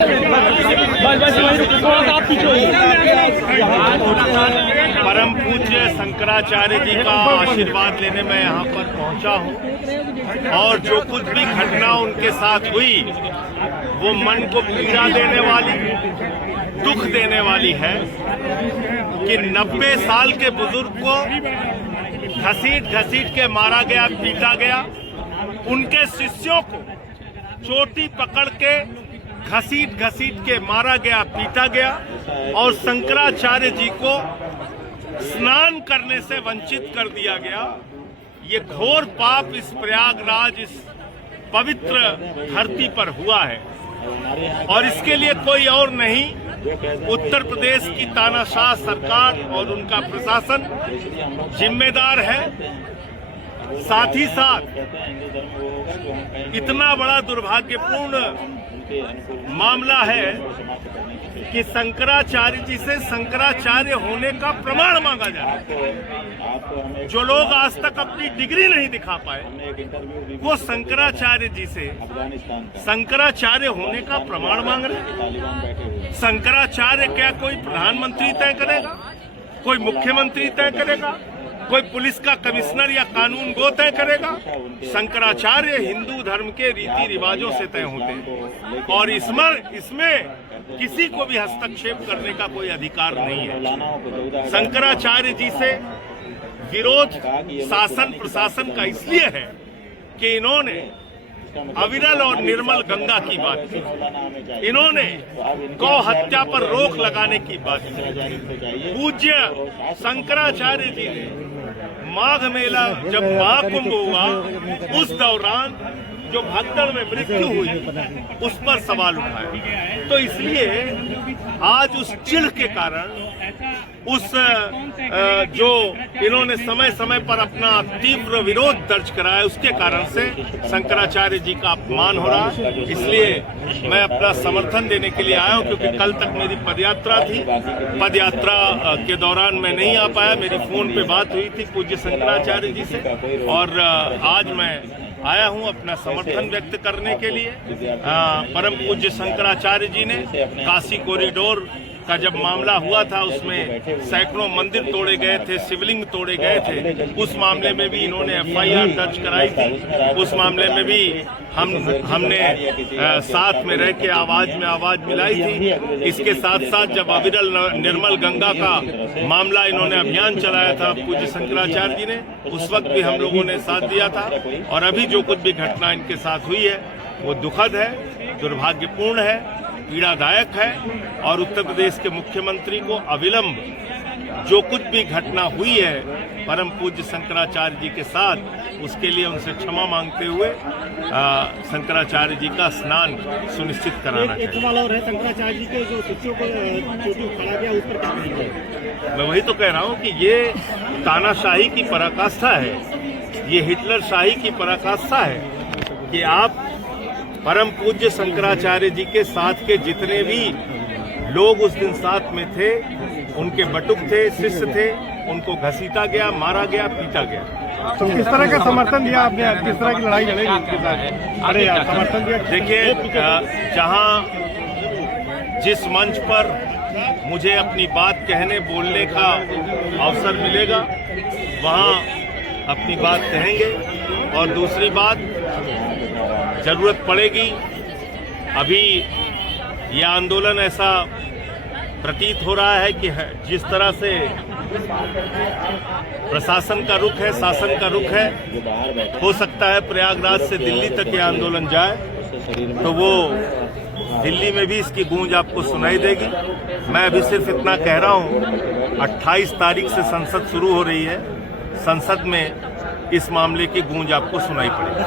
परम पूज्य शंकराचार्य जी का आशीर्वाद लेने मैं यहाँ पर पहुँचा हूँ और जो कुछ भी घटना उनके साथ हुई वो मन को पीड़ा देने वाली, दुख देने वाली है कि 90 साल के बुजुर्ग को घसीट के मारा गया, पीटा गया। उनके शिष्यों को चोटी पकड़ के घसीट के मारा गया, पीटा गया और शंकराचार्य जी को स्नान करने से वंचित कर दिया गया। ये घोर पाप इस प्रयागराज, इस पवित्र धरती पर हुआ है और इसके लिए कोई और नहीं, उत्तर प्रदेश की तानाशाह सरकार और उनका प्रशासन जिम्मेदार है। साथ ही साथ इतना बड़ा दुर्भाग्यपूर्ण मामला है कि शंकराचार्य जी से शंकराचार्य होने का प्रमाण मांगा जा रहा है। जो लोग आज तक अपनी डिग्री नहीं दिखा पाए वो शंकराचार्य जी से शंकराचार्य होने का प्रमाण मांग रहे हैं। शंकराचार्य क्या कोई प्रधानमंत्री तय करेगा, कोई मुख्यमंत्री तय करेगा, कोई पुलिस का कमिश्नर या कानून गो तय करेगा? शंकराचार्य हिंदू धर्म के रीति रिवाजों से तय होते हैं और इसमें किसी को भी हस्तक्षेप करने का कोई अधिकार नहीं है। शंकराचार्य जी से विरोध शासन प्रशासन का इसलिए है कि इन्होंने अविरल और निर्मल गंगा की बात की, इन्होंने गौ हत्या पर रोक लगाने की बात की। पूज्य शंकराचार्य जी ने माघ मेला जब महाकुंभ हुआ उस दौरान जो भगदड़ में मृत्यु हुई उस पर सवाल उठाए। तो इसलिए आज उस चिढ़ के कारण, उस जो इन्होंने समय समय पर अपना तीव्र विरोध दर्ज कराया उसके कारण से शंकराचार्य जी का अपमान हो रहा है। इसलिए मैं अपना समर्थन देने के लिए आया हूं क्योंकि कल तक मेरी पदयात्रा थी। पदयात्रा के दौरान मैं नहीं आ पाया, मेरी फोन पे बात हुई थी पूज्य शंकराचार्य जी से और आज मैं आया हूं अपना समर्थन व्यक्त करने के लिए। परम पूज्य शंकराचार्य जी ने काशी कॉरिडोर का जब मामला हुआ था उसमें सैकड़ों मंदिर तोड़े गए थे, शिवलिंग तोड़े गए थे। उस मामले में भी इन्होंने FIR दर्ज कराई थी। उस मामले में भी हमने साथ में रह के आवाज मिलाई थी। इसके साथ साथ जब अविरल निर्मल गंगा का मामला इन्होंने अभियान चलाया था पूज्य शंकराचार्य जी ने, उस वक्त भी हम लोगों ने साथ दिया था। और अभी जो कुछ भी घटना इनके साथ हुई है वो दुखद है, दुर्भाग्यपूर्ण है, पीड़ादायक है और उत्तर प्रदेश के मुख्यमंत्री को अविलंब जो कुछ भी घटना हुई है परम पूज्य शंकराचार्य जी के साथ, उसके लिए उनसे क्षमा मांगते हुए शंकराचार्य जी का स्नान सुनिश्चित कराना चाहिए। एक सवाल और है, शंकराचार्य जी के जो शिष्यों को चोटी उखाड़ा गया उस पर मैं वही तो कह रहा हूँ कि ये तानाशाही की पराकाष्ठा है, ये हिटलर शाही की पराकाष्ठा है कि आप परम पूज्य शंकराचार्य जी के साथ के जितने भी लोग उस दिन साथ में थे, उनके बटुक थे, शिष्य थे, उनको घसीटा गया, मारा गया, पीटा गया। तो किस तरह का समर्थन दिया आपने, किस तरह की लड़ाई लड़ेगी इसके साथ? अरे यार, समर्थन दिया। देखिए, जहां जिस मंच पर मुझे अपनी बात कहने बोलने का अवसर मिलेगा वहां अपनी बात कहेंगे। और दूसरी बात, जरूरत पड़ेगी, अभी यह आंदोलन ऐसा प्रतीत हो रहा है कि जिस तरह से प्रशासन का रुख है, शासन का रुख है, हो सकता है प्रयागराज से दिल्ली तक यह आंदोलन जाए तो वो दिल्ली में भी इसकी गूंज आपको सुनाई देगी। मैं अभी सिर्फ इतना कह रहा हूं, 28 तारीख से संसद शुरू हो रही है, संसद में इस मामले की गूंज आपको सुनाई पड़ेगी।